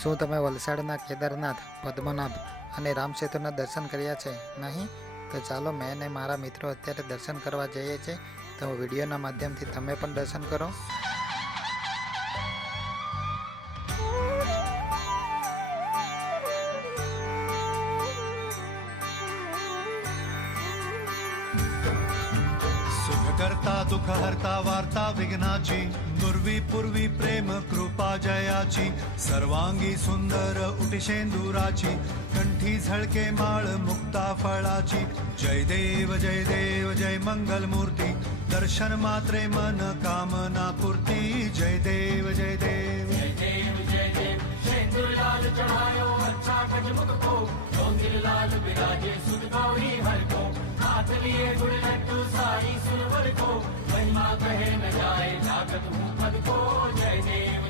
શું તમે વલસાડના કેદારનાથ, પદ્મનાભ અને રામસેતુના દર્શન કર્યા છે નહીં? તો ચાલો મેં અને મારા મિત્રો અત્યારે દર્શન કરવા જઈએ છીએ, તો વિડીયોના માધ્યમથી તમે પણ દર્શન કરો. करता दुख हरता वार्ता विघ्नाची दुर्वी पूर्वी प्रेम कृपा जयाची सर्वांगी सुंदर उटिशेंदुराची कंठी झळके माळ मुक्ता फळाची जय देव जय मंगल मूर्ती दर्शन मात्रे मन कामना पूर्ती जय देव जय देव शेंदुरलाल चढ़ायो अच्छा गजमुख को लाल बिराजे सुध गौरी हर को हाथ लिए गुड़ लड्डू साई सुरवर को महिमा कहे न जाए जागत मुख को जय देव